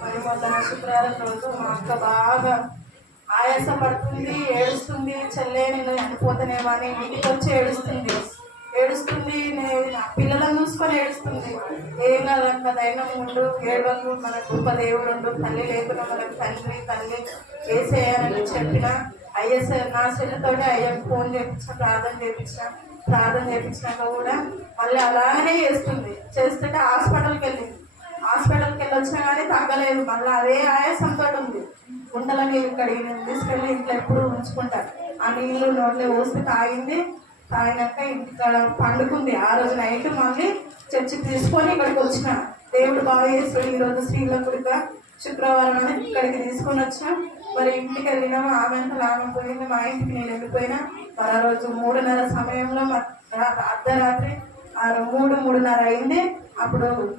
మరి మొన్న శుక్రవారం రోజు మా అక్క బాగా ఆయాస పడుతుంది ఏడుస్తుంది. చెల్లె నేను ఎండిపోతానేమో అని ఇంటికి వచ్చి ఏడుస్తుంది ఏడుస్తుంది నేను పిల్లలను చూసుకొని ఏడుస్తుంది. ఏం కాదక్క దైనం ఉండు ఏడవకు మన గొప్ప దేవుడు ఉండు. తల్లి లేకుండా మనకు తండ్రి తల్లి వేసేయాలని చెప్పిన అయ్యస్ నా చెల్లితోటి అయ్యకు ఫోన్ చేయించిన ప్రార్థన చేయించిన ప్రార్థన చేయించినాక కూడా మళ్ళీ అలానే చేస్తుంది. చేస్తుంటే హాస్పిటల్కి వెళ్ళింది. హాస్పిటల్కి వెళ్ళి వచ్చినా కానీ తగ్గలేదు. మళ్ళీ అదే ఆయాసంతో ఉంది. గుంటల నీళ్ళు కడిగి నేను తీసుకెళ్ళి ఇంట్లో ఎప్పుడు ఉంచుకుంటాను ఆ నీళ్ళు నోట్లో పోసి తాగింది. తాగినాక ఇక్కడ పండుకుంది. ఆ రోజు నైట్ మళ్ళీ చర్చి తీసుకొని ఇక్కడికి వచ్చిన. దేవుడు బాగా చేస్తాడు. ఈరోజు స్త్రీల కుడిక శుక్రవారం అని ఇక్కడికి తీసుకొని వచ్చిన. మరి ఇంటికి వెళ్ళినాము ఆమె అంతా ఆమె పోయింది. మా ఇంటికి నేను వెళ్ళిపోయినా. మరి ఆ రోజు మూడున్నర సమయంలో మ- అర్ధరాత్రి ఆ మూడు మూడున్నర అయింది. అప్పుడు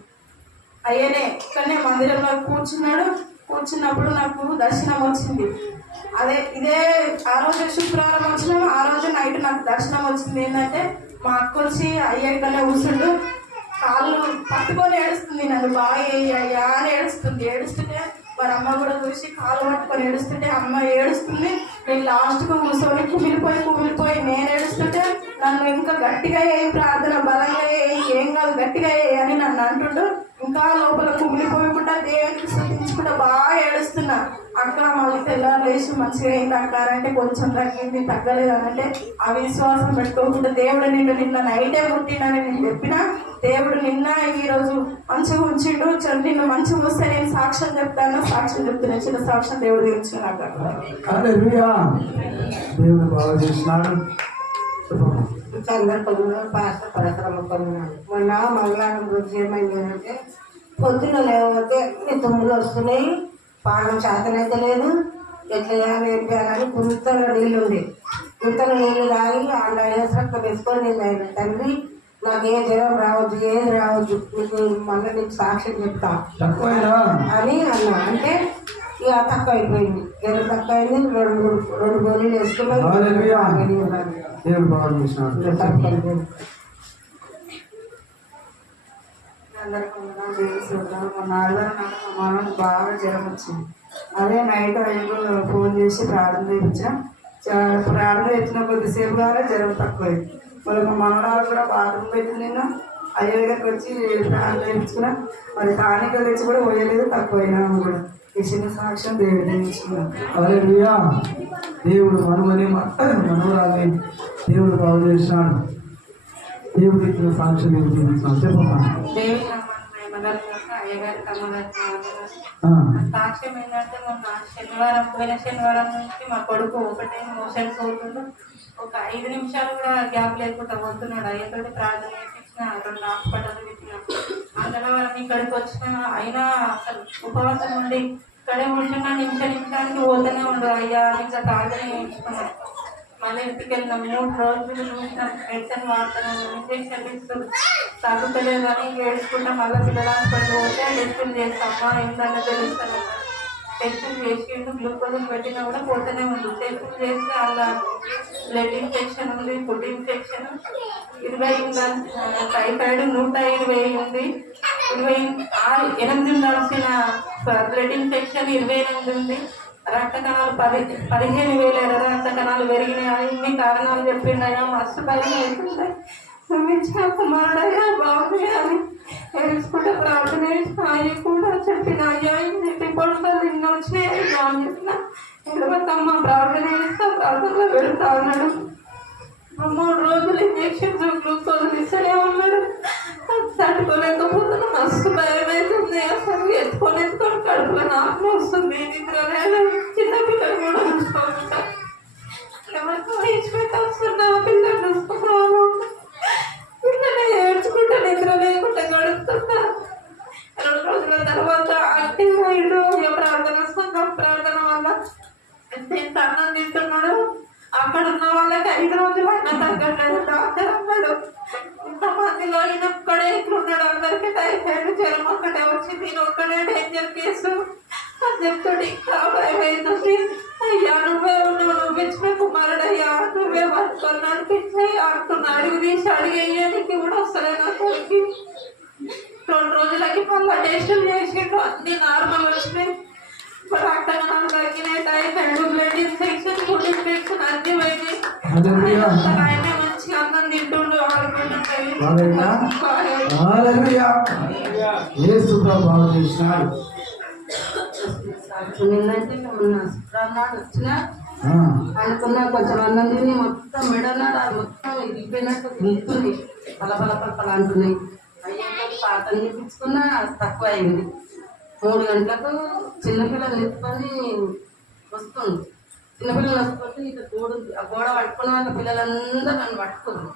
అయ్యనే ఇక్కడనే మందిరంలో కూర్చున్నాడు. కూర్చున్నప్పుడు నాకు దర్శనం వచ్చింది. అదే ఇదే ఆ రోజు శుక్రవారం వచ్చిన ఆ రోజు నైట్ నాకు దర్శనం వచ్చింది. ఏంటంటే మా అక్క వచ్చి అయ్య ఇక్కడనే కూర్చుండు. కాళ్ళు పట్టుకొని ఏడుస్తుంది నన్ను. బాగా అయ్యా అని ఏడుస్తుంది. ఏడుస్తుంటే మరి అమ్మ కూడా చూసి కాళ్ళు పట్టుకొని ఏడుస్తుంటే అమ్మ ఏడుస్తుంది. నేను లాస్ట్కు కూర్చొని కుమిలిపోయి కుమిలిపోయి నేను ఏడుస్తుంటే నన్ను ఇంకా గట్టిగా ఏం ప్రార్థన బలంగా ఏ ఏం కాదు గట్టిగా ఏ అని నన్ను అంటుండు. ఇంకా లోపల కుమిలిపోయకుండా దేవునికి స్థుతించుకుంటా బాగా ఏడుస్తున్నా. అక్కడ మళ్ళీ తెల్లారు లేచి మంచిగా అయింది అంటారంటే కొంచెం తగ్గింది తగ్గలేదు అని అంటే ఆ విశ్వాసం పెట్టుకోకుండా దేవుడు నిన్ను నిన్న నైటే పుట్టినని నేను చెప్పినా దేవుడు నిన్న ఈరోజు మంచిగా ఉంచిండు నిన్ను మంచిగా వస్తే నేను సాక్ష్యం చెప్తాను సాక్ష్యం చెప్తున్నా చిన్న సాక్ష్యం దేవుడు తీర్చుకున్నాక నాకు దేవుడు బాగా చేసినాడు సందర్భంలో పాస్త పరిశ్రమ కొన్నాను మొన్న మంగళవారం రోజు ఏమైందంటే పొద్దున లేకపోతే తుమ్ములు వస్తున్నాయి పానం శాతనైతే లేదు ఎట్లా చేయాలి ఏం చేయాలని గుంతలో నీళ్ళు ఉంది గుంతలో నీళ్ళు తాగి అందులో రక్తం వేసుకొని నేను ఆయన తండ్రి నాకు ఏ జ్వరం రావద్దు ఏది రావద్దు నీకు మళ్ళీ నీకు సాక్ష్యం చెప్తా అని అన్నా. అంటే ఇక తక్కువ అయిపోయింది తక్కువ అయింది రెండు రెండు గోళీలు హల్లెలూయా. వేసుకున్నాను దేవుడు బాగా చేసినాడు. బాగా జ్వరం వచ్చింది. అదే నైట్ ఐదు ఫోన్ చేసి ప్రార్థన చేయించాం. ప్రార్థన చేసిన కొద్దిసేపు ద్వారా జ్వరం తక్కువైంది. మరి మనవరాలు కూడా బాత్రూమ్ పెట్టి నిన్న. అయ్య దగ్గరికి వచ్చి ప్రార్థన చేయించుకున్నా మరి టానికలు తెచ్చి కూడా పోయలేదు తక్కువైనా కూడా. ఈ చిన్న సాక్ష్యం దేవుడు హల్లెలూయా. దేవుడు మనుమని మనవరాలి. దేవుడు బాగు చేసినాడు. దేవుడు ఇచ్చిన సాక్ష్యం దేవుడు చూపించాడు చెప్పమ్మా. సాక్ష్యం ఏంటంటే మొన్న శనివారం పోయిన శనివారం నుంచి మా కొడుకు ఒకటే మోషన్స్ అవుతుండు ఒక ఐదు నిమిషాలు కూడా గ్యాప్ లేకుండా వస్తున్నాడు అయ్యతోటి ప్రార్థన రెండు హాస్పిటల్ విధంగా అందులో మనం ఇక్కడికి వచ్చిన అయినా అసలు ఉపవాసం ఉండి ఇక్కడే ఉంటున్నా నిమిష నిమిషానికి పోతూనే ఉండదు అయ్యా అని ఇంకా తాగనే ఉంచుకున్నాం మళ్ళీ ఇంటికి వెళ్ళినాం మూడు రోజులు చూసినాం మెడిసిన్ వాడుతున్నాం ఇంజక్షన్ ఇస్తుంది తగ్గుతలేదు అని ఏడుచుకుంటా మళ్ళీ పిల్లల హాస్పిటల్ పోతే టెస్టులు చేస్తామా ఏంటన్నా తెలుస్తాను టెస్టులు చేసిండు గ్లూకోజ్ పెట్టినా కూడా పోతూనే ఉంది. టెస్టులు చేస్తే అలా బ్లడ్ ఇన్ఫెక్షన్ ఉంది ఫుడ్ ఇన్ఫెక్షన్. ఇరవై టైఫాయిడ్ నూట ఇరవై ఉంది. ఇరవై ఎనిమిది ఉండాల్సిన బ్లడ్ ఇన్ఫెక్షన్ ఇరవై ఎనిమిది ఉంది. రక్త కణాలు పది పదిహేను వేల ఇరవై రక్త కణాలు పెరిగినాయి. ఇన్ని కారణాలు చెప్పిండయా మస్తు భయం అవుతుంటాయి క్షమించిన కుమారుడయ్యా బాగుంది అని తెలుసుకుంటే ప్రార్థన అయ్యి కూడా చెప్పిన అయ్యా ఇది రిపోర్ట్స్ నిన్న వచ్చినాయి అని చెప్పిన ఎడవద్దమ్మ ప్రార్థన చేస్తా ప్రార్థనలో పెడతా ఉన్నాడు మూడు రోజులు ఇంజక్షన్స్ గ్లూకోజ్ ఇస్తూనే ఉన్నాడు తట్టుకోలేకపోతున్నా మస్తు భయం అవుతుంది అసలు ఎత్తుకొని ఎత్తుకొని కడుపులో నాకు వస్తుంది నిద్ర లేదు. చిన్న పిల్లలు కూడా చూసుకోకుండా ఎవరికో ఇచ్చిపెట్టి వస్తున్నా పిల్లలు చూసుకున్నాను పిల్లలు ఏడ్చుకుంటా నిద్ర లేకుండా గడుపుతున్నా. రెండు రోజుల తర్వాత యాక్టివ్ అయ్యాడు. ప్రార్థన సంఘం ప్రార్థన వల్ల ఎంత అన్నం తింటున్నాడు అక్కడ ఉన్న వాళ్ళకి ఐదు రోజులు అయినా తగ్గట్లేదు డాక్టర్ అన్నాడు ఇంతమందిలో ఈయన ఒక్కడే ఇట్లున్నాడు అందరికీ టైఫాయిడ్ జ్వరం ఒక్కటే వచ్చి నేను ఒక్కడే డేంజర్ కేసు అని చెప్తాడు ఇంకా భయం అవుతుంది అయ్యా నువ్వే ఉన్నావు నువ్వు ఇచ్చిన కుమారుడయ్యా నువ్వే పట్టుకొని నడిపించాయి అంటున్నా అడుగు తీసి అడిగేయడానికి కూడా వస్తలే నా కొడుకు రెండు రోజులకి మళ్ళీ టెస్టులు చేసిండు అన్ని నార్మల్ వచ్చినాయి రక్తకణాలు తగ్గినాయి typhoid blood infection food infection అన్ని తింటుండు మొన్న శుక్రవారం అనుకున్నా కొంచెం అన్నం తిని మొత్తం మెడన్నాడు అది మొత్తం ఇరిగిపోయినట్టు గుంటుంది పలపల పలపల అంటున్నాయి అయ్యాక పాత నిప్పించుకున్నా తక్కువ అయింది మూడు గంటలకు చిన్నపిల్లలు ఎత్తుకొని వస్తుంది. చిన్నపిల్లలు వస్తుంటే ఇక గోడ ఆ గోడ పట్టుకున్న వాళ్ళ పిల్లలందరూ నన్ను పట్టుకుంది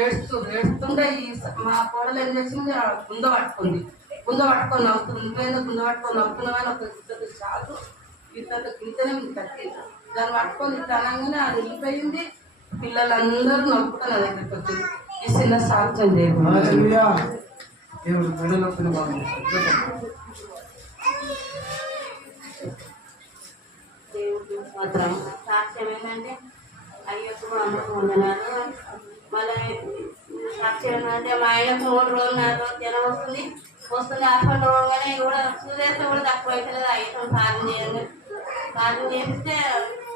ఏడుస్తూ ఏడుస్తుంటే ఈ మా కోడలు ఏం చేసింది? ఆ గుంద పట్టుకుంది. గుంద పట్టుకొని నవ్వుతుంది. ఇంట్లో గుంద పట్టుకొని నవ్వుతున్నామని ఒక ఇద్దరు చాలు. ఇద్దరు గింతనే కట్టి దాన్ని పట్టుకొని ఇట్లా అనగానే అది వెళ్ళిపోయింది పిల్లలందరూ నవ్వుకుంటా నా దగ్గరికి వచ్చింది ఈ చిన్న సాక్ష్యం చేయకుండా మాత్రం. సాక్ష్యం ఏంటంటే అయ్యకు అమ్మకు వందనాలు మళ్ళీ సాక్ష్యం ఏంటంటే మా ఆయనకు మూడు రోజులు నాలుగు రోజులు జ్వరం వస్తుంది. వస్తుంది హాస్పిటల్ పోగానే కూడా చూసేస్తే కూడా తక్కువ అవుతుంది అయ్యతో సాధన చేయండి. సాధన చేస్తే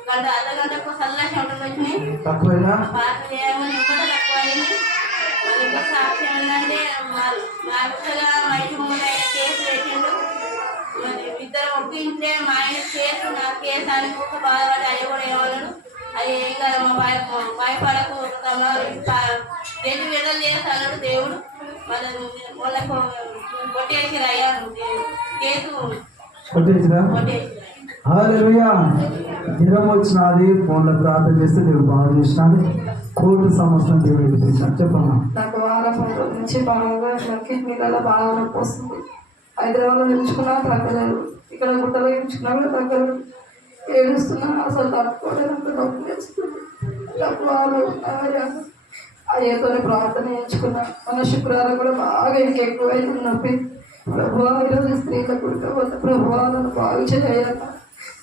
గంట అర్ధ గంటకు చల్లగా ఉంటుంది వచ్చినాయి పాట చేయమని ఇంకోటి తక్కువ అయింది మళ్ళీ ఇంకో సాక్ష్యం ఏంటంటే మా మా అత్తగా మా ఇంటి ముందు ఆయన కేసు పెట్టిండు. ఒప్పించే మా ఆయన కేసు నా కేసు అని ఒక బాధపడి అయ్య కూడా ఏమన్నాడు అది ఏం కాదు మా భయ భయపడకు దేని విడుదల చేస్తాడు దేవుడు మరి వాళ్ళకు కొట్టేసి అయ్యా కేసు కొట్టేసిరా? జ్వరం వచ్చినది ఫోన్లో ప్రార్థన చేస్తే దేవుడు బాగు చేసినాడు. కోర్టు సమస్యను దేవుడు విడిపించాడు చెప్పమ్మా. నాకు వారం నుంచి బాగా కిడ్నీలలో బాగా నొప్పి వస్తుంది. హైదరాబాద్లో ఎంచుకున్నా తగ్గలేదు ఇక్కడ గుట్టలో ఎంచుకున్నా కూడా తగ్గలేదు ఏడుస్తున్నా అసలు తట్టుకోలేదు అంత నొప్పి వేస్తుంది నాకు అయ్యతో ప్రార్థన చేయించుకున్నా. మన శుక్రవారం కూడా బాగా ఇంకెక్కువ అయింది నొప్పి. ప్రభావ ఈరోజు స్త్రీల కుడికపోతే ప్రభావాలను బాగు చేయాల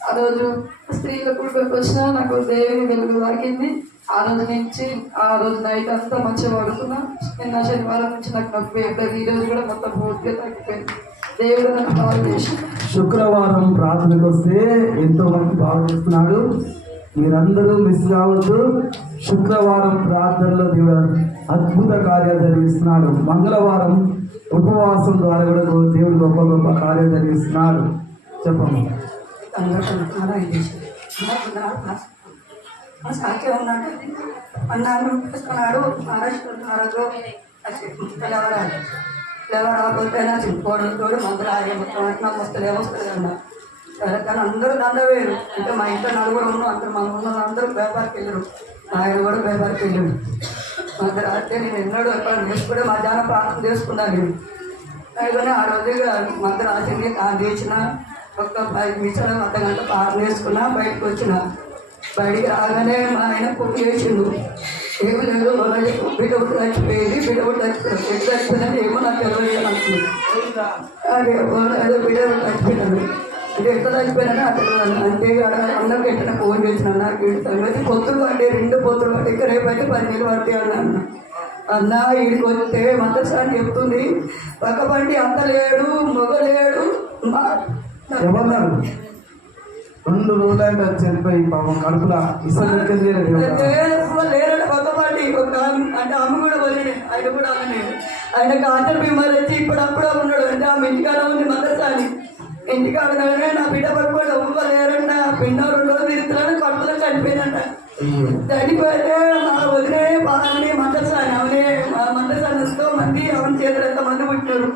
ఆ రోజు స్త్రీల కుడికి వచ్చినా నాకు దేవుని వెలుగు తాకింది ఆ రోజు నుంచి ఆ రోజు నైట్ అంతా మంచిగా పడుకున్నా. నిన్న శనివారం నుంచి నాకు నొప్పి ఎక్కడ ఈ రోజు కూడా మొత్తం పూర్తిగా తగ్గిపోయింది. దేవుడు శుక్రవారం ప్రార్థనకు వస్తే ఎంతో మంది బాగు మీరందరూ మిస్ కావద్దు శుక్రవారం ప్రార్థనలో దేవుడు అద్భుత కార్యాలు జరిగిస్తున్నాడు మంగళవారం ఉపవాసం ద్వారా కూడా దేవుడు గొప్ప గొప్ప కార్యాలు జరిగిస్తున్నాడు చెప్పండి సాకే ఉన్నాడు అన్నాను పిల్లవరాకపోతేనా చింపుకోవడం తోడు మందులు ఆగే మొత్తం వస్తలే వస్తుంది సరే కానీ అందరూ దండవేరు అంటే మా ఇంట్లో నలుగురు ఉన్నాం అందరు మా ఉన్న అందరూ వ్యాపారికి వెళ్ళరు మా ఆయన కూడా వ్యాపారికి వెళ్ళాడు అందరూ అంటే నేను ఎన్నడూ ఎక్కడ చేసుకుంటే మధ్యాహ్నం ప్రార్థన చేసుకున్నాను నేను అయితే ఆ రోజుగా మంత్రి రాత్రి కాన్ ఒక పది నిమిషాలు అర్ధ గంట ప్రార్థన చేసుకున్నా బయటకు వచ్చిన బయటికి రాగానే మా ఆయన పువ్వు చేసిండు ఏమి లేదు బిడ్డ ఒకటి చచ్చిపోయింది బిడ్డ ఒకటి చచ్చిపోయింది ఎట్లా చచ్చిపోయిందని ఏమో నాకు తెలియదు అదే ఇది అతను అంటే ఫోన్ చేసిన నాకు పొత్తులు పడ్డాయి రెండు పొత్తులు పడ్డాయి ఇక రేపైతే పది వేలు పడతాయి అన్న అన్న వీడికి వస్తే మందసారి చెప్తుంది పక్క బండి అంత లేడు మొగ లేడు ఎవరన్నారు రెండు రోజులైనా చనిపోయి పాపం కడుపులా ఇసలు ఆయన కూడా ఆమె ఆయన కాంటర్ బీమార్ వచ్చి ఇప్పుడు అప్పుడు ఉన్నాడు. అంటే ఆమె ఇంటికాడ ఉంది మందసాని ఇంటికాడ నా బిడ్డ పడిపోయి అమ్మ లేరంట పిండ రెండు రోజులు తిరుగుతున్నాడు కడుపులో చనిపోయినంట చనిపోతే మా వదిలే బాగానే మందసాని అవనే మందసాని ఎంతో మంది అవని చేతులు ఎంత మంది పుట్టారు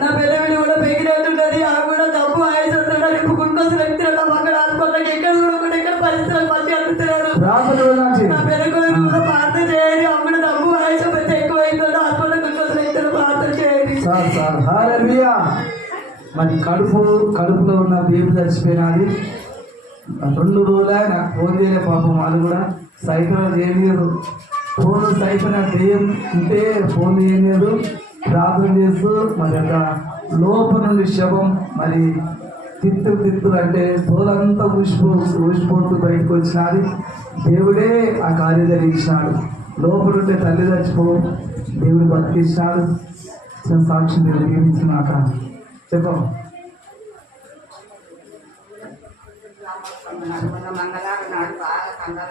నా పెద్ద బిడ్డ కూడా పెగినట్టుంటది ఆ కూడా డబ్బు ఆయుధ ఇప్పుడు గుంటోసు వ్యక్తులు అక్కడ హాస్పిటల్కి ఎక్కడ చూడకుండా ఎక్కడ పరిస్థితులు మంచి గురించి నా పెద్ద కూడా ప్రార్థన చేయండి. అమ్ముడు డబ్బు ఆయుష పెద్ద ఎక్కువ అవుతుందో హాస్పిటల్ గుంటోసు వ్యక్తులు ప్రార్థన చేయండి. Sir sir. హాలెలూయా. మరి కడుపు కడుపులో ఉన్న బేబీ చచ్చిపోయినది రెండు రోజులే నాకు ఫోన్ చేయలే పాపం వాళ్ళు కూడా. సైకిల్ చేయలేరు ఫోన్ సైకిల్ దెయ్యం ఉంటే ఫోన్ చేయలేరు ప్రార్థన చేస్తూ మరి అక్కడ లోపల నుండి శవం మరి తిత్తు తిత్తులు అంటే తోలంతా ఊసిపో ఊసిపోతూ బయటకు వచ్చినది దేవుడే ఆ కార్యం జరిగించినాడు. లోపల ఉంటే తల్లి చచ్చిపో దేవుడు బతికించినాడు సాక్షి దేవుడు నియమించినాక చెప్పం. మొన్న మంగళవారం నాడు బాగా కంగాల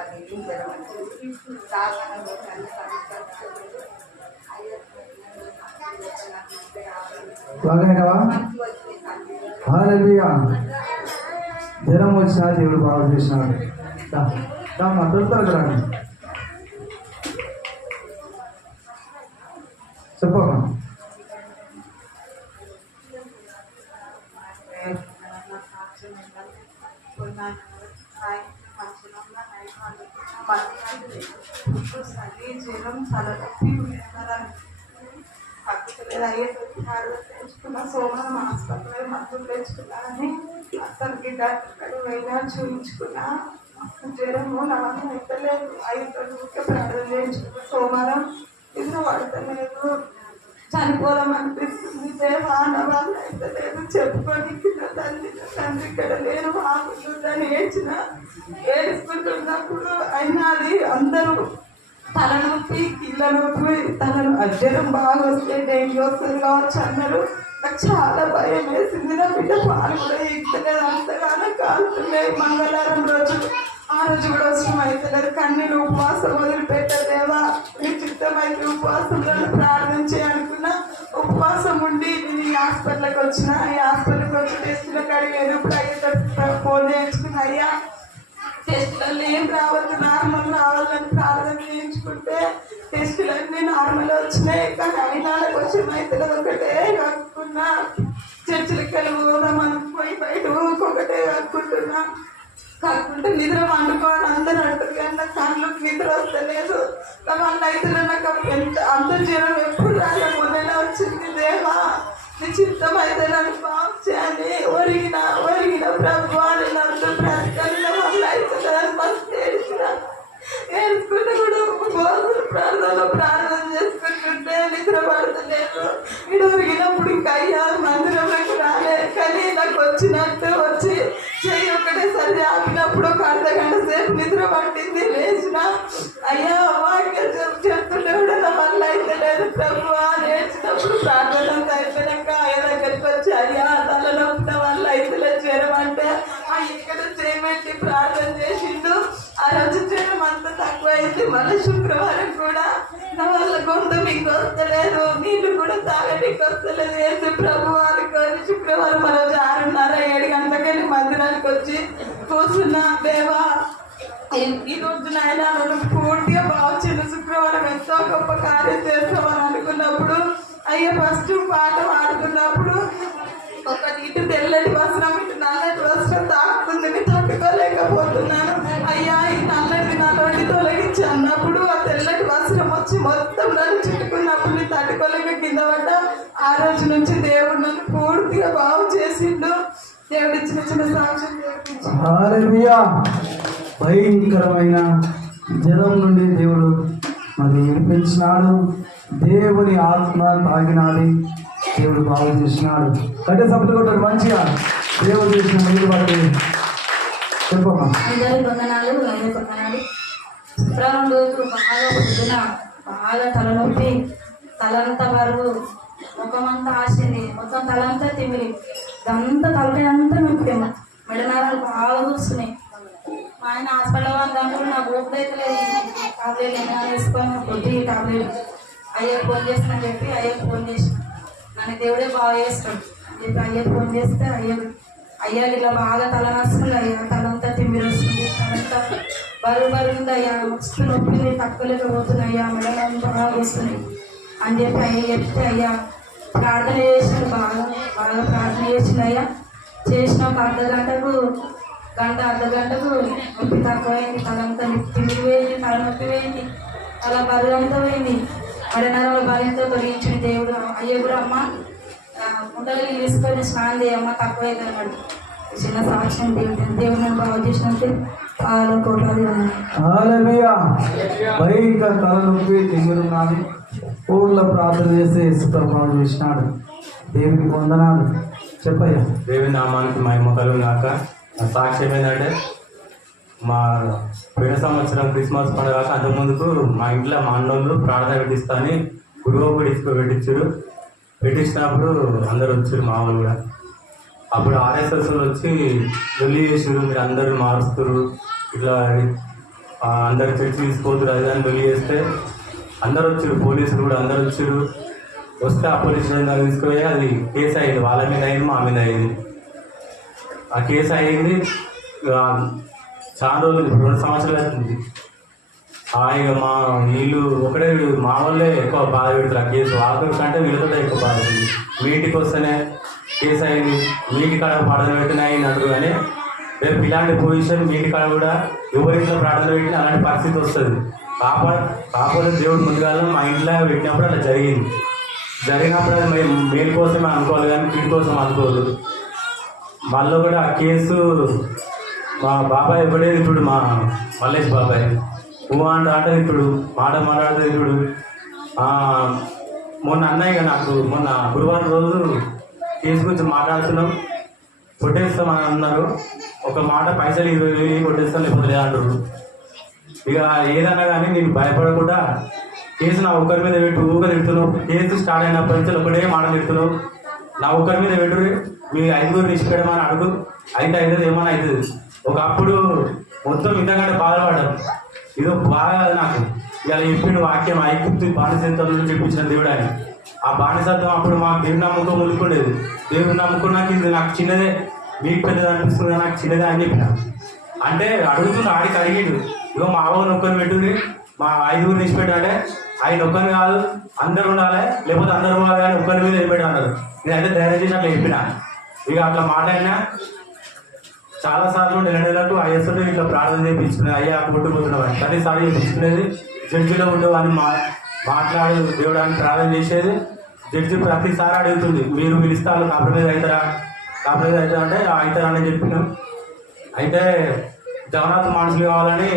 తిరిగి జ్వరం వచ్చింది సాధారణ రోజు అన్ని సమస్యలు బాగానేవా హాలెలూయా జ్వరం వచ్చినా దేవుడు బాగా చేసినాడు. దా, దా మా దొరుకుతారు కదా చెప్పమ్మా. జ్వరం తలనొప్పి తగ్గుతలేదు అయ్యేటట్టున్నాడు తెచ్చుకున్న సోమవారం హాస్పిటల్ మందులు తెచ్చుకున్నానని అసలుకి డాక్టర్ వెళ్ళా చూపించుకున్నా. జ్వరము నాకు ఎక్కలేదు ఐదు ఊరికే ప్రార్థన చేయించుకున్నా సోమవారం ఇది పడతలేదు చనిపోదాం అనిపిస్తుంది దేవా నా అయితే లేదు చెప్పుకొని తల్లి తండ్రి ఇక్కడ నేను ఆగుతుందని ఏడ్చిన ఏడుస్తుంటున్నప్పుడు అయినా అది అందరూ. తలనొప్పి కిళ్ళ నొప్పి తల జ్వరం బాగా వస్తే డెంగ్యూ వస్తుంది కావచ్చు అన్నారు నాకు చాలా భయం వేసింది. నా బిడ్డ పాలు కూడా ఇస్తలేదు. అంతగానో కాలుతున్నాయి మంగళవారం రోజు. ఆ రోజు కూడా అవసరం అవుతలేదు కన్నీళ్ళు ఉపవాసం వదిలిపెట్టదేవా నీ చిత్తమైతే ఉపవాసంలో ప్రార్థన అనుకున్నా ఉపవాసం ఉండి నేను ఈ హాస్పిటల్కి వచ్చిన. ఈ హాస్పిటల్కి వచ్చి టెస్టులకు అడిగాను ఇప్పుడు అయ్యేటట్టు ఫోన్ చేయించుకున్నా. అయ్యా టెస్టులలో ఏం రావద్దు. నార్మల్ రావాలని ప్రార్థన చేయించుకుంటే టెస్టులన్నీ నార్మల్ వచ్చినాయి. కానీ అయినా కొంచెం అయితే ఒకటే కనుక్కున్నా చర్చిలకి వెళ్ళి పోదాం అనుకుపోయి బయట ఒకటే కనుక్కుంటున్నా కాకుండా నిద్ర వండుకోవాలి. అందరూ అంటారు కానీ నాకు కళ్ళకి నిద్ర వస్తలేదు. నా వల్ల అయితే నాకు ఎంత అంత జ్వరం ఎప్పుడు రాలే. మొన్న వచ్చింది దేవా. నీ చిత్తం అయితే నన్ను బాగు చేయాలి. ఒరిగిన ఒరిగిన ప్రభు అని చేసుకుంటే కూడా ప్రార్థన ప్రార్థన చేసుకుంటుంటే నిద్ర పడతలేదు ఇడు ఒరిగినప్పుడు ఇంకా అయ్యా మందిరంలోకి రాలేదు కానీ నాకు వచ్చినట్టు వచ్చి చెయ్యి ఒకటేసారి ఆపినప్పుడు ఒక అర్ధ గంట సేపు నిద్ర పట్టింది లేచిన అయ్యా వాక్యం చెప్తుంటే కూడా నా వల్ల అయితే లేదు ప్రభు. అని ఏడ్చినప్పుడు ప్రార్థన అంతా అయిపోయాక ఆయన దగ్గరికి వచ్చి అయ్యా తలనొప్పి వల్ల అయితే లేదు జ్వరం అంటే ఆ ఇక్కడ చేయమంటే ప్రార్థన చేసిండు. ఆ రోజు అయితే మళ్ళీ శుక్రవారం కూడా నా వల్ల గొంతు మీకు వస్తలేదు నీళ్ళు కూడా తాగడానికి వస్తలేదు. వేసి ప్రభు అనుకొని శుక్రవారం ఆ రోజు ఆరున్నర ఏడు గంటలకెళ్ళి మందిరానికి వచ్చి కూర్చున్నా. దేవా ఈ- రోజు నాయన నన్ను పూర్తిగా బాగుంచింది శుక్రవారం ఎంతో గొప్ప కార్యం చేస్తామని అనుకున్నప్పుడు అయ్యే ఫస్ట్ పాట పాడుతున్నప్పుడు ఒక ఇటు తెల్లటి వస్త్రం తట్టుకోలేక కింద పడ్డా ఆ రోజు నుంచి దేవుడు నన్ను పూర్తిగా బాగు చేసిండు. దేవుడు చిన్న చిన్న సాక్ష్యం భయంకరమైన జనం నుండి దేవుడు మరి విడిపించినాడు. దేవుని ఆత్మ తాగినాది దేవుడు బాగు చేసినాడు. కట్టే సపోర్ట్ కొట్టాడు మంచిగా. దేవుడు చేసిన మీరు బట్టి చెప్పమ్మా. శుక్రవారం రోజు బాగా పొద్దున బాగా తలనొప్పి. తలంతా బరువు ముఖమంతా ఆశింది మొత్తం తలంతా తిమిరి ఇదంతా తలపై అంతా నొప్పి మెడనరాలు బాగా చూస్తున్నాయి మా ఆయన హాస్పిటల్ వాళ్ళు దాంట్లో నాకు ఓపిక అయితే లేదు టాబ్లెట్ ఏమైనా వేసుకొని కొద్ది టాబ్లెట్ అయ్యే ఫోన్ చేస్తానని చెప్పి అయ్యకు ఫోన్ చేసిన. నన్ను దేవుడే బాగా చేస్తాడు చెప్పి అయ్యే ఫోన్ చేస్తే అయ్యే అయ్యా ఇలా బాగా తల నస్తుంది అయ్యా తలంతా తిమ్మిరి వస్తుంది తలంతా బరువు బరువుంది అయ్యా మస్తు నొప్పి తక్కువలేకపోతుంది మెడ మెడలు బాగా వస్తుంది అని చెప్పి అయ్యా చెప్తే అయ్యా ప్రార్థన చేసిండు బాగా బాగా ప్రార్థన చేసిండు అయ్యా చేసిన ఒక అర్ధ గంటకు గంట అర్ధ గంటకు నొప్పి తక్కువైంది. తలంతా తిరిగి పోయింది తల నొప్పి పోయింది. అలా బరువు పోయింది. అడనరల బలంతో తొలగించిన దేవుడు. అయ్యా కూడా అమ్మ ముందలకి తీసుకొని స్నానం చేయమ్మ తక్కువైంది అన్నమాట చిన్న సాక్ష్యం దేవుడు దేవుడు నన్ను బాగు చాలా కోట్లాది ఉన్నాయి హల్లెలూయా భయంకర తలనొప్పి ఊళ్ళో ప్రార్థన చేసి సుప్రభావం చేసినాడు. దేవునికి వందనాలు. చెప్పయ్యా. దేవి నామానికి మహిమ కలుగునాక నా సాక్ష్యం ఏంటంటే మా పోయిన సంవత్సరం క్రిస్మస్ పండుగ అంత ముందుకు మా ఇంట్లో మా అన్నోళ్ళు ప్రార్థన పెట్టిస్తాను గురువు పెట్టించుకో పెట్టించారు పెట్టించినప్పుడు అందరు వచ్చారు మా వాళ్ళు కూడా. అప్పుడు ఆర్ఎస్ఎస్ వచ్చి వెళ్ళి చేసారు మీరు అందరు మారుస్తారు ఇట్లా అందరు చర్చి తీసుకోవద్దు అది అని వెళ్ళి చేస్తే అందరు వచ్చారు పోలీసులు కూడా అందరు వచ్చారు వస్తే ఆ పోలీస్ స్టేషన్ దగ్గర తీసుకుపోయి అది కేసు అయింది వాళ్ళ మీద అయింది మా మీద అయింది. ఆ కేసు అయింది చాలా రోజులు రెండు సంవత్సరాలు అవుతుంది. ఆ, ఇక మా వీళ్ళు ఒకటే మా వాళ్ళే ఎక్కువ బాధ పెడతారు ఆ కేసు. వాళ్ళ కంటే వీళ్ళతో ఎక్కువ బాధ ఉంది వీటికి వస్తేనే కేసు అయింది మీటి కాడ ప్రార్థన పెట్టినా అయింది అంటారు కానీ రేపు ఇలాంటి పొజిషన్ మీటి కాడ కూడా ఎవరింట్లో ప్రార్థన పెట్టినా అలాంటి పరిస్థితి వస్తుంది. కాపాడ కాకపోతే దేవుడు ముందుగా మా ఇంట్లో పెట్టినప్పుడు అలా జరిగింది. జరిగినప్పుడు అది మేము మేలు కోసమే అనుకోవాలి కానీ వీటి కోసం అనుకోదు. మళ్ళీ కూడా ఆ కేసు మా బాబాయ్ ఇవ్వలేదు ఇప్పుడు మా మల్లేష్ బాబాయ్. ఊ అంట ఆటది ఇప్పుడు మాట మాట్లాడితే ఇప్పుడు. మొన్న అన్నయ్య నాకు మొన్న గురువారం రోజు కేసు గురించి మాట్లాడుతున్నాం. కొట్టేస్తామని అన్నారు. ఒక మాట పైసలు ఇరవై వేలు కొట్టేస్తాం లేకపోతే లేదంటారు ఇక ఏదన్నా కానీ నేను భయపడకుండా కేసు నా ఒక్కరి మీద పెట్టు ఊగా తిడుతున్నావు. కేసు స్టార్ట్ అయినప్పటి నుంచి ఒకటే మాట తిడుతున్నావు. నా ఒక్కరి మీద పెట్టు మీ ఐదుగురు నిష్పెడమని అడుగు. అయితే అయితే ఏమైనా అవుతుంది ఒకప్పుడు మొత్తం ఇంతకంటే బాధపడ్డాను ఇదో బాగా నాకు. ఇలా చెప్పిండు వాక్యం ఐగుప్తు బానిసత్వం చెప్పించిన దేవుడు ఆయన. ఆ బానిసత్వం అప్పుడు మాకు దేవుని నమ్ముకో ములుకుండేది దేవుని నమ్ముకున్నాక ఇది నాకు చిన్నదే. మీకు పెద్దది అనిపిస్తుంది? నాకు చిన్నదే అని చెప్పిన. అంటే అడుగుతున్న ఆడికి అడిగిండు ఇగో మా అవ్వ నొక్కని పెట్టుని మా ఐదుగురు నుంచి పెట్టాడే ఆయన ఒక్కని కాదు అందరు ఉండాలి. లేకపోతే అందరు ఉండాలి కానీ ఒక్కరి మీద వెళ్ళిపోయాడు అన్నారు నేనైతే ధైర్యం చేసి అట్లా చెప్పిన. ఇక అట్లా మాట్లాడినా. చాలా సార్లు నెల నెలకు అయ్యేస్తుంటే ఇట్లా ప్రార్థన చేయించుకునేది అయ్యా కొట్టుకుపోతున్నావు ప్రతిసారి చేయించుకునేది జడ్జిలో ఉండేవాడిని మా మాట్లాడి దేవుడానికి ప్రార్థన చేసేది. జడ్జి ప్రతిసారి అడుగుతుంది మీరు పిలుస్తారు కాంప్రమైజ్ అవుతారా కాంప్రమైజ్ అవుతారా అంటే అవుతారా అని చెప్పినాం. అయితే జగన్నాథ్ మనుషులు కావాలని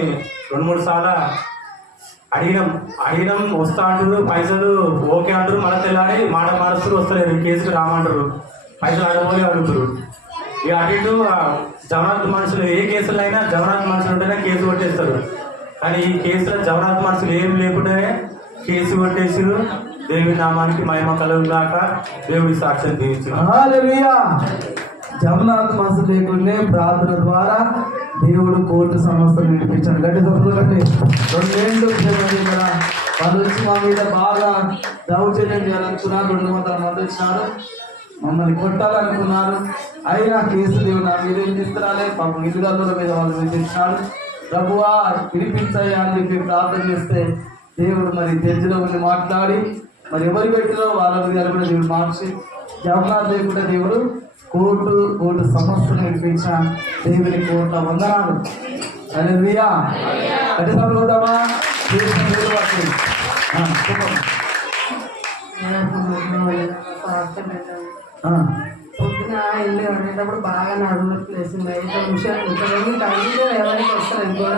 రెండు మూడు సార్లు అడిగినాం. అడిగినాం వస్తా అంటారు పైసలు ఓకే అంటారు మన తెల్లారి మాట మారుస్తారు వస్తలేరు ఈ రామంటారు పైసలు అడగబోయి అడుగుతారు ఇక అటు ఇటు జగన్నాథ్ మనుషులు ఏ కేసులో అయినా జగన్నాథ్ మనుషులు ఉంటేనే కేసు కొట్టేస్తారు. కానీ ఈ కేసులో జగన్నాథ్ మనుషులు ఏం లేకుండానే కేసు కొట్టేసారు దేవి నామానికి మహిమ కలుగుగాక దేవుడి సాక్ష్యం దీవించారు జగన్నాథ్ మనసు లేకుండే ప్రార్థన ద్వారా దేవుడు కోర్టు సంస్థలు నడిపించాడు గట్టి తప్పులు రెండేళ్ళు కూడా వాళ్ళు వచ్చి మా మీద బాగా దౌర్జన్యం చేయాలనుకున్నారు. రెండు వందల మంది వచ్చినారు. మమ్మల్ని కొట్టాలనుకున్నారు. అయినా కేసు దేవుడు నా మీద విధిస్తున్నాలే పాపం ఇల్లుగల్లుల మీద వాళ్ళు విధించినాడు ప్రభువా వినిపించాయా అని చెప్పి ప్రార్థన చేస్తే దేవుడు మరి జడ్జిలో ఉండి మాట్లాడి మరి ఎవరి పెట్టిలో వాళ్ళ మీద కూడా దేవుడు మార్చి జగన్నాథ్ లేకుండా దేవుడు కోర్టు కోర్టు సమస్యను వినిపించిన దేవుని కోర్టు వందనాలు. అలెలుయా అంటే చదువుతామా పొద్దున ఇల్లు వండేటప్పుడు బాగా నడుము ప్లేసింది ఐదు నిమిషాలు ఇంతవరకు టైంలో ఎవరికి వస్తారు? గోడ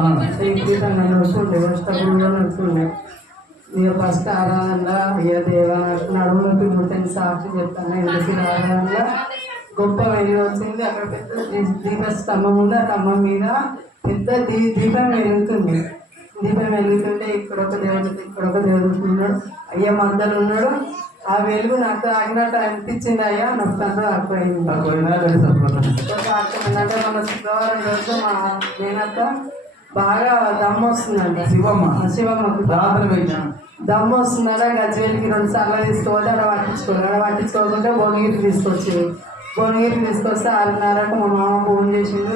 ఆ. విపరీతంగా నడుస్తుండే వచ్చేటప్పుడు కూడా నడుస్తుండే ఇక ఫస్ట్ ఆరాధనలో ఇక దేవా నడుములకి ముట్టని సాక్షి చెప్తాను. ఎందుకు ఆరాధనలో గొప్ప వెలుగు వచ్చింది. అక్కడ పెద్ద దీప స్తంభం ఉంది ఆ స్తంభం మీద పెద్ద దీ దీపం వెలుగుతుంది. దీపం వెలుగుతుంటే ఇక్కడ ఒక దేవుడు ఇక్కడ ఒక దేవుడు ఉన్నాడు. అయ్యా మధ్యలో ఉన్నాడు. ఆ వెలుగు నాకు ఆగినట్టు అనిపించింది అయ్యా. నాకు తండ్రి అర్థమైంది ఏంటంటే మన శుక్రవారం రోజు మా మేనత్త బాగా దమ్ము వస్తుందండి శివమ్మ. శివమ్మకు ప్రార్థన పెట్టినా దమ్ము వస్తుందట గజ్వేలికి రెండు సార్లు తీసుకోవాలి అక్కడ పట్టించుకోవాలి అక్కడ పట్టించుకోకుండా భువనగిరికి తీసుకొచ్చేది. భువనగిరికి తీసుకొస్తే ఆరున్నరకు మా మామ ఫోన్ చేసిండు.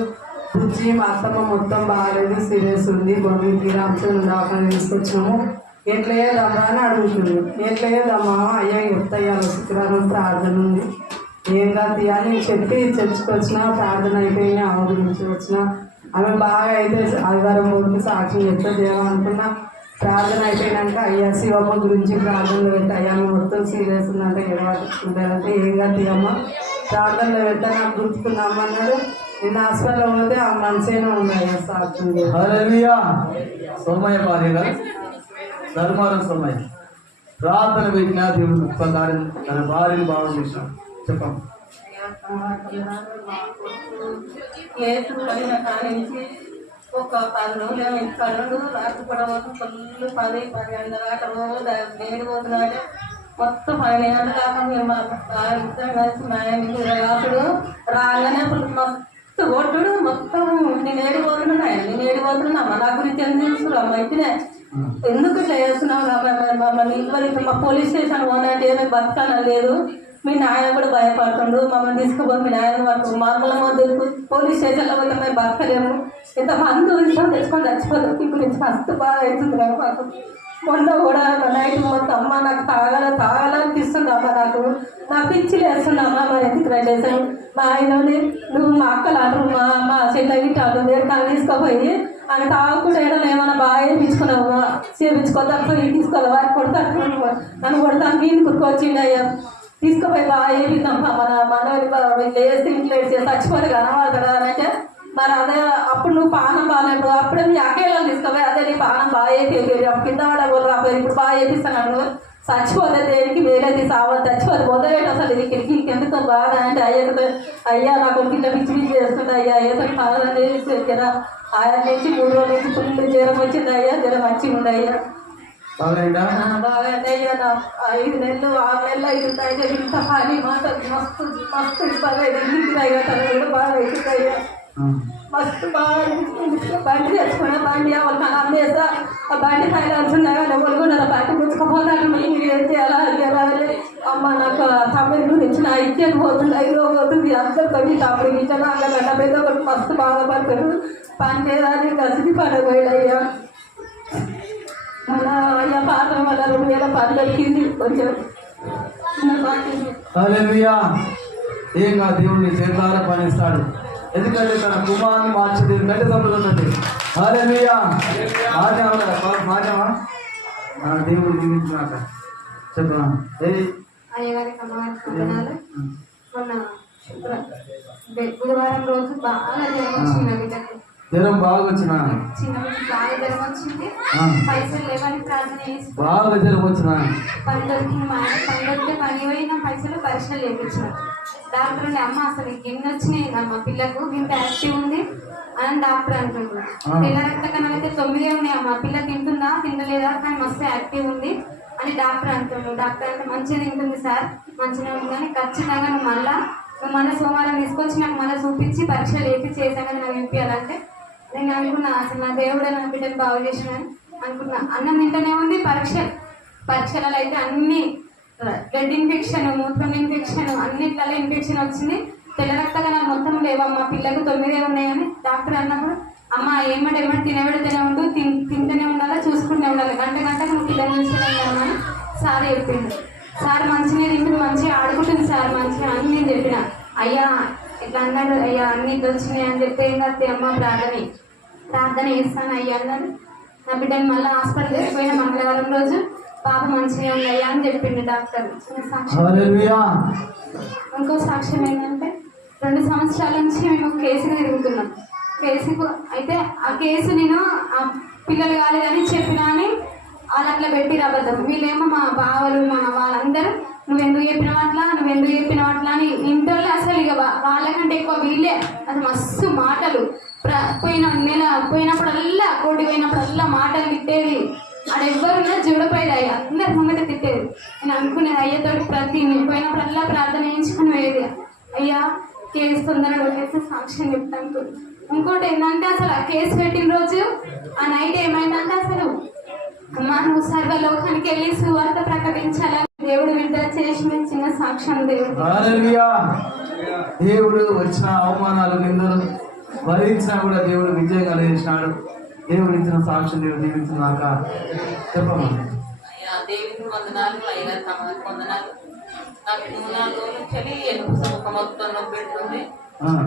బుజ్జి మా అత్తమ్మ మొత్తం బాగాలేదు సీరియస్ ఉంది. భువనగిరికి రామచంద్ర దాకా తీసుకొచ్చినాము. ఎట్లయ్యే చేద్దామా అని అడుగుతుంది ఎట్లయ్యే దమ్మా? అయ్యా ఎత్తయ్యా శుక్రవారం ప్రార్థన ఉంది. ఏం కాదు అని చెప్పి చర్చకొచ్చిన ప్రార్థన అయిపోయిన ఆమె గురించి వచ్చిన. ఆమె బాగా అయితే ఆదివారం మూడుకి సాక్షి చెప్తా చేయాలనుకున్నా ప్రార్థన అయిపోయినాక అయ్యా శివమ్మ గురించి ప్రార్థనలో పెట్టి. అయ్యా మొత్తం సీరియస్ ఉందంటే ఎడవాటుకుంటారంటే ఏం కాదు అమ్మ. ప్రార్థనలో పెట్టా నాకు గుర్తుకున్నాం అన్నాడు. నిన్న హాస్పిటల్లో పోతే ఆ మంచిగానే ఉన్నాయి సాక్షి హల్లెలూయా. సోమయ్య భార్య గారు ధర్మారం సోమయ్య ప్రార్థన పెట్టినా దేవుడు గొప్ప కార్యం తన భార్యను బాగా చేశాం కానించి ఒక పది రోజులు ఇంటికాడు రాత్రి కూడా ఫుల్ పది పది గంటల దాకా రోజు నేడు పోతున్నాడు మొత్తం పదిహేను గంటల దాకా మేము ఇద్దరం కలిసి మా ఇంటికి రాసుడు రాగానే ఫుల్ మస్తు కొట్టుడు మొత్తం నేను ఏడిపోతున్నా నేను ఏడిపోతున్నా నా గురించి ఎందుకు అమ్మ ఇట్టినే ఎందుకు ఇట్లా చేస్తున్నావు మమ్మల్ని- ఇవ్వలేదు మా పోలీస్ స్టేషన్ పోనంటే ఏమీ బతకాలని లేదు. మీ నాయన కూడా భయపడుతుండు మమ్మల్ని తీసుకుపోయి మీ నాయన పడుతుంది మమ్మల్ని మొదలు పోలీస్ స్టేషన్లో పోతే మేము బతకలేము. ఇంత మంది విషయం తెచ్చుకొని చచ్చిపోతుంది ఇప్పుడు నుంచి మస్తు బాగా అవుతుంది కానీ మాకు. మొన్న కూడా నైట్ మొత్తం అమ్మ నాకు తాగాల తాగాలనిపిస్తుంది అమ్మ నాకు. నా పిచ్చి లేస్తుంది అమ్మ మా ఎందుకు చేశాను మా ఆయనని నువ్వు మా అక్కలు అంటారు మా అమ్మ చెట్ల గిట్ట అంటుంది ఎక్కడ తీసుకోపోయి ఆయన తాగకుండా ఏదైనా ఏమైనా బాగా వేయించుకున్నావు చేపించుకోతా పోయి తీసుకోవాలి వారికి కొడతా నన్ను కొడతాను. మీరు కుట్టుకొచ్చిండు అయ్యా. తీసుకుపోయి బాగా వేపిద్దాం మన మన లేసి ఇంట్లో చేసి చచ్చిపోయి కనబడతాడు అని అంటే మరి అదే అప్పుడు నువ్వు పానం బాగాలేదు అప్పుడే మీ అకేళ్ళని తీసుకుపోయి అదే నీ పానం బాగా వేపేది అప్పుడు కింద పడే వాళ్ళు రాపోయి ఇప్పుడు బాగా చేపిస్తాను చచ్చిపోతే దేనికి వేరేది సావద్దు చచ్చిపోతే మొదలెట్టు అసలు ఇది కిరికి ఎందుకు బాగా అంటే అయ్యతో అయ్యా నాకు ఇట్లా పిచ్చి పిచ్చి చేస్తుంది అయ్యా ఏదో పాలన చేసి కదా ఆయన నుంచి మూడు రోజుల నుంచి ఫుల్ జ్వరం వచ్చింది అయ్యా జ్వరం మంచిగా ఉంది అయ్యా. ఐదు నెలలు ఆరు నెలలు అవుతుంది అయ్యా ఇంత పని మాట మస్తు మస్తు ఇబ్బంది తన కూడా బాగా అవుతుంది అయ్యా మస్తు బాగా. బండి తెచ్చుకున్నా బండి వాళ్ళు అమ్మేస్తా ఆ బండి పైన కూడా నా బండి ముచ్చుకుపోతాను. మీరు ఏం చేయాలా. అమ్మ నాకు తమిళ గురించి నా ఇచ్చేది పోతుంది ఐదో పోతుంది. అందరు కొన్ని తమిళ ఇచ్చాను అక్కడ గడ్డ మీద ఒకటి మస్తు బాధపడతారు పని చేయడానికి గసిది పడబోయాడు అయ్యా మన అయ్యా పాత్ర వల్ల రెండు వేల పది దొరికింది కొంచెం హల్లెలూయా. ఏం కాదు దేవుడిని చేతులారా పనిస్తాడు. ఎందుకంటే తన కుమారుని మార్చి దేవుడు గట్టి సంపదండి హల్లెలూయా. మాధ్యమా మన దేవుడు జీవించినాక చెప్పా ఏ? అయ్యగారికి అమ్మగారికి వందనాలు మొన్న శుక్ర బె- బుధవారం రోజు బాగా జ్వరం బాగా వచ్చిన? బాగా జ్వరం వచ్చిన? పని పోయిన పైసలు పరీక్షలు డాక్టర్ ఉండి అమ్మ అసలు వచ్చినాయి? పిల్లకు యాక్టివ్ ఉంది. అని డాక్టర్ అంటుండ్రు ఆ. పిల్ల రక్త కణాలు అయితే తొమ్మిదే ఉన్నాయి అమ్మ పిల్ల తింటుందా తినలేదా? కానీ మస్తు యాక్టివ్ ఉంది. అని డాక్టర్ అంటుండ్రు డాక్టర్ అంటే మంచిగా తింటుంది సార్ మంచిగా ఉంది కానీ ఖచ్చితంగా నువ్వు మళ్ళా నువ్వు మళ్ళీ సోమవారం తీసుకొచ్చి నాకు మళ్ళీ చూపించి పరీక్షలు వేసి చేశానని నాకు వినిపించాలంటే నేను అనుకున్నా అసలు నా దేవుడే నా బిడ్డను బాగు చేసినాను అనుకున్నా. అన్నం తింటూనే ఉంది పరీక్ష పరీక్షలలో అయితే అన్ని బ్లడ్ ఇన్ఫెక్షన్ మూత్రం ఇన్ఫెక్షన్ అన్నిట్లలో ఇన్ఫెక్షన్ వచ్చింది. తెల్ల రక్త కణాలు మొత్తం లేవమ్మా పిల్లకు తొమ్మిదే ఉన్నాయని డాక్టర్ అన్నప్పుడు అమ్మ ఏమంటే ఏమంటే తినబెడితేనే ఉండు తిన్ తింటూనే ఉండాలా చూసుకుంటూ ఉండాలి గంట గంటకు నువ్వు పిల్లలు చూస్తూనే అని సార్ చెప్పిండు. సార్ మంచిగా తింటుంది మంచిగా ఆడుకుంటుంది సార్ మంచిగా అని నేను చెప్పిన. అయ్యా ఇట్లా అన్నాడు అయ్యా అన్ని వచ్చినాయి అని చెప్తే ఏం అమ్మ ప్రార్థన? ప్రార్థన చేస్తాను అయ్యా అన్నాడు నా బిడ్డని మళ్ళీ హాస్పిటల్ తీసుకుపోయిన మంగళవారం రోజు పాప మంచిగా ఉంది అయ్యా అని చెప్పిండు డాక్టర్. ఇంకో సాక్ష్యం. ఏంటంటే రెండు సంవత్సరాల నుంచి మేము కేసుకు తిరుగుతున్నాం. కేసుకు అయితే ఆ కేసు నేను ఆ పిల్లలు కాలేదని చెప్పినా అని వాళ్ళు అట్లా పెట్టి అబద్ధం. వీళ్ళేమో మా బావలు మా వాళ్ళందరూ నువ్వు ఎందుకు చెప్పినావు అట్లా? నువ్వు ఎందుకు చెప్పినావు అట్లా? అని ఇంటర్లో అసలు ఇక వాళ్ళకంటే ఎక్కువ వీళ్ళే. అది మస్తు మాటలు. పోయిన నెల పోయినప్పుడల్లా కోటి పోయినప్పుడల్లా మాటలు తిట్టేది. ఆడ ఎవ్వరున్నా చూడపోయేది అయ్యా. అందరి ముంగట తిట్టేది. నేను అనుకునేది అయ్యతోటి ప్రతి నేను పోయినప్పుడల్లా ప్రార్థన చేయించుకుని పోయేది. అయ్యా కేసు తొందరగా వచ్చేసి సాక్ష్యం చెప్తాను ఇంకోటి ఏంటంటే అసలు ఆ కేసు పెట్టిన రోజు ఆ నైట్ ఏమైందంటే అసలు అమ్మా నువ్వు సర్వలోకానికి వెళ్ళి సువార్త ప్రకటించాలని దేవుడు విడుదల చేసిన చిన్న సాక్ష్యం దేవుడు. దేవుడు వచ్చిన అవమానాలు నిందలు. భరించినా కూడా దేవుడు విజయం కలిగించినాడు. దేవుడు ఇచ్చిన సాక్ష్యం దేవుడు దీవించినాక చెప్పమ్మా దేవునికి వందనాలు అయ్యా తమకు వందనాలు. నాకు మూడు నాలుగు రోజుల నుంచి ఎలుపు సముఖం మొత్తం నొప్పి పెడుతుంది.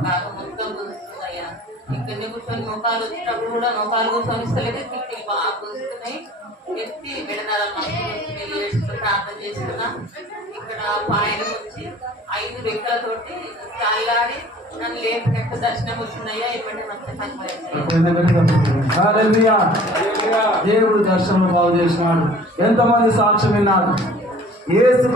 నాకు మొత్తం గుంజుతుంది అయ్యా. ఇక్కడనే కూర్చొని వచ్చినప్పుడు కూడా నొకాలు కూర్చొని ఇస్తలేదు తిట్టి బాగా గుంజుతున్నాయి ఎత్తి ప్రార్థన చేస్తున్నా. ఇక్కడ పాయన వచ్చి ఐదు రెక్కలతోటి కాళ్ళాడి నన్ను లేపినట్టు దర్శనం వస్తున్నాయా ఇప్పటి దేవుడు దర్శనం బాగు చేసినాడు. ఎంతమంది సాక్ష్యం విన్నారు? ఏసు